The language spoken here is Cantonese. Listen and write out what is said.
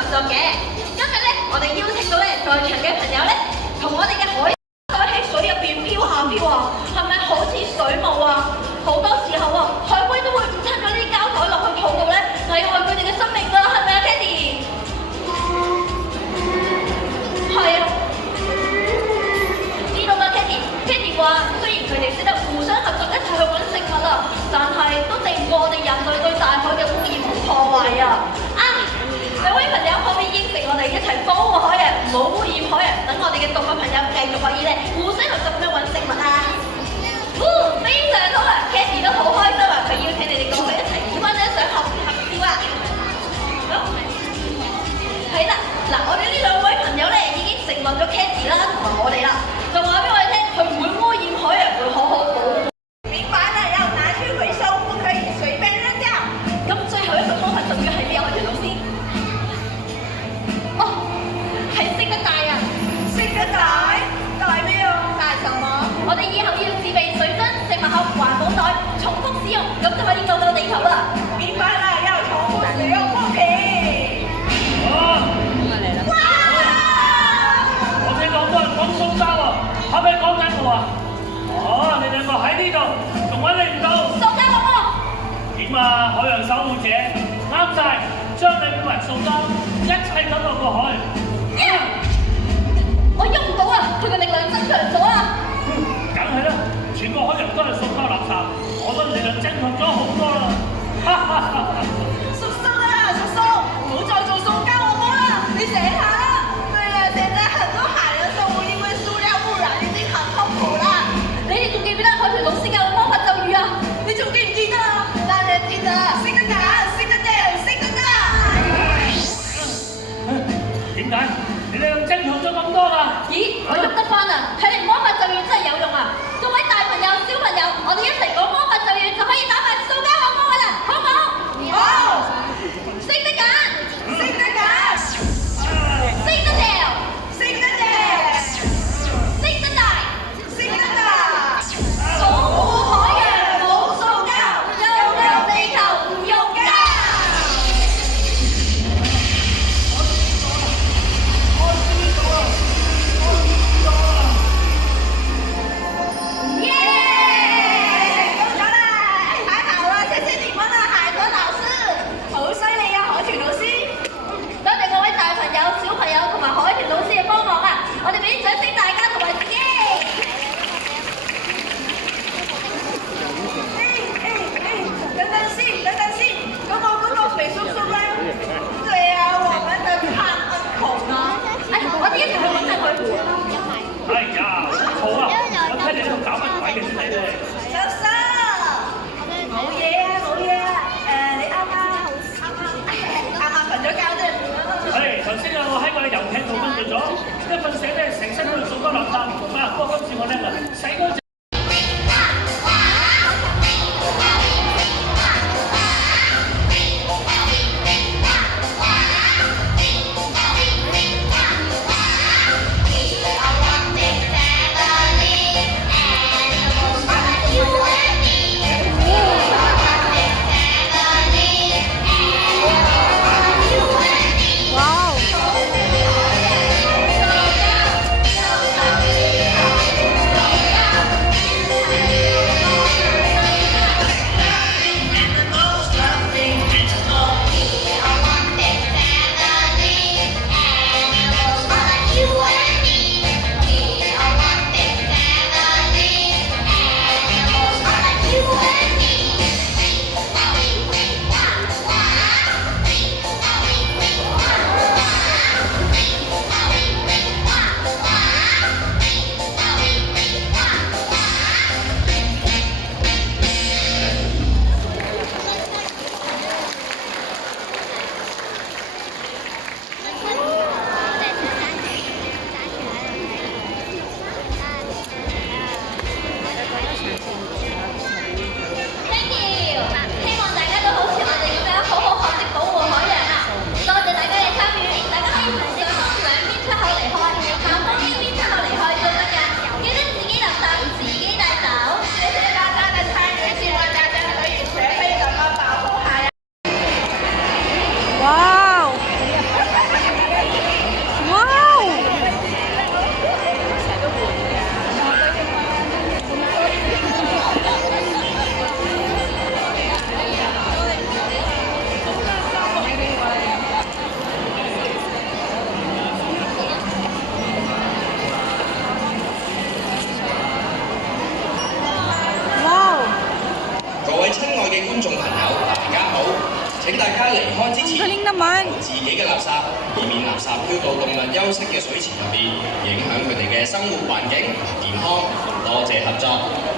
合作嘅。今日咧，我哋邀請到咧在場嘅朋友咧，同我哋嘅海帶喺水入邊飄下飄下，係咪好似水母啊？好多時候啊，海龜都會唔吞咗呢啲膠袋落去肚度咧，危害佢哋嘅生命㗎，係咪啊 ，Candy？ 係啊，知道㗎 Candy。Candy 話，雖然佢哋識得互相合作一齊去揾食物啊，但係都敵唔過我哋人類對大海嘅污染同破壞啊！兩位朋友可唔可以應承我哋一齊保護海洋，唔好污染海洋，等我哋嘅動物朋友繼續可以咧互相合作咁樣揾食物啊！非常好啊 ，Candy 都好開心啊！佢邀請你哋過去一齊影翻張相合照啊！好，係啦，嗱，我哋呢兩位朋友咧已經承諾咗 Candy 啦，同埋我哋啦，就話俾我哋聽，佢唔會污染海洋，會好好保護。明白了，要拿去回收，不可以隨便扔掉。咁最後一個魔法咒語係咩啊？我哋老師？哦，係識得帶啊！識得帶？帶咩啊？帶什麼？我哋以後要自備水樽、食物盒、環保袋，重複使用，咁就可以救到地球啦。明白了，要重複使用物品。哇！我聽講都係講塑膠啊，係咪講緊我啊？哦，你兩個喺呢度，仲揾你唔到？塑膠惡魔！點啊，海洋守護者，啱晒，將你變為塑膠，一齊抌落個海。我喐唔到啊，佢嘅力量增強咗啊！梗係啦，全個海洋都係塑膠垃圾，我覺得力量增強咗好多啦。哈哈哈哈！叔叔啊，叔叔，唔好再做塑膠惡魔啦，你醒下啦！對啊，現在很多海洋生物因為塑料污染已經很痛苦啦。你哋仲記唔記得海豚老師教嘅魔法咒語啊？你仲記唔記得啊？當然記得，識得打，識得掟，識得打。點解？你力量增強咗咁多㗎？咦，我喐得翻啊！睇嚟魔法咒語真係有用啊！各位大朋友、小朋友，我哋一齊講魔法咒語就可以打敗塑膠惡魔㗎啦，好唔好？好，識得揀，識得打，識得掉，識得掟，識得帶，識得打。保護海洋冇塑膠，救救地球唔用膠。耶！夠咗啦，太好啦，謝謝你們啊，海豚老師，好犀利啊，海豚老師。多謝各位大朋友、小朋友同埋海豚老師嘅幫忙啊！我哋俾啲掌聲大家同埋自己。等等先，等等先，嗰個肥叔叔咧，對啊，我們的胖 uncle 呢？我哋一齊去揾下佢。哎呀，好啊！我睇你喺度搞乜鬼嘅先嚟咧？叔叔，冇嘢啊，冇嘢啊，你啱啱瞓咗覺啫。頭先啊，我喺我嘅遊艇度瞓着咗，一瞓醒咧，成身喺度塑膠垃圾。不過今次我叻啦，洗乾淨。自己嘅垃圾，以免垃圾飄到動物休息嘅水池入邊，影響佢哋嘅生活環境同健康。多謝合作。